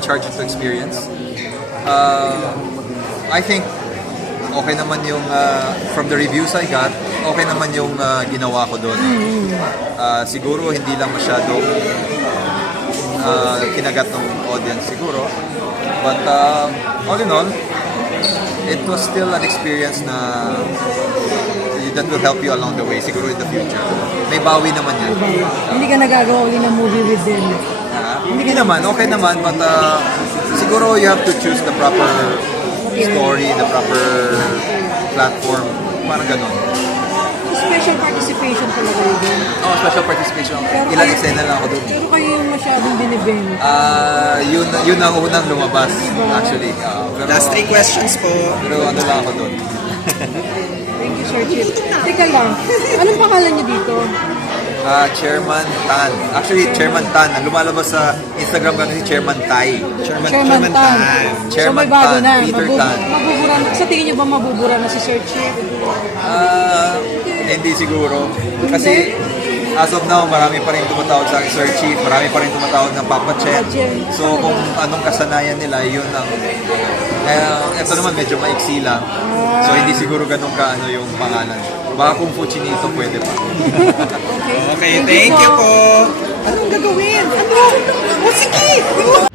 charge to experience. I think okay naman yung from the reviews I got, okay naman yung ginawa ko doon. Siguro hindi lang masyado kinagat ng audience siguro. But all in all, it was still an experience na that will help you along the way siguro in the future. May bawi naman yan. Hindi ka nagagawa ulit ng movie with them. Hindi naman, okay naman, but siguro you have to choose the proper story, the proper platform, parang ganun. Special participation pala kayo din. Oh, special participation. Pero Ilang kayo- eksena lang ako doon. Pero kayo yung masyadong binibenta. Yun ang unang lumabas, actually. Pero, Last 3 questions po. pero ano lang ako doon. Thank you, Sir Chip. Teka lang, anong pangalan niyo dito? Chairman Tan. Actually, Chairman Tan. Ang lumalabas sa Instagram kami si Chairman Tai. Chairman Tan. Chairman so may bago Tan, na. Peter Tan. Mabubura na. Sa tingin niyo ba mabubura na si Sir Chip? Hindi siguro. Kasi as of now, marami pa rin tumatawag sa akin Sir Chief, marami pa rin tumatawag ng Papa Chet. So kung anong kasanayan nila, yun ang... ito naman medyo maiksi lang. So hindi siguro ganun ka ano yung pangalan. Baka kung Fuchinito pwede pa. Okay, thank you po. Anong gagawin? Ano? O sige!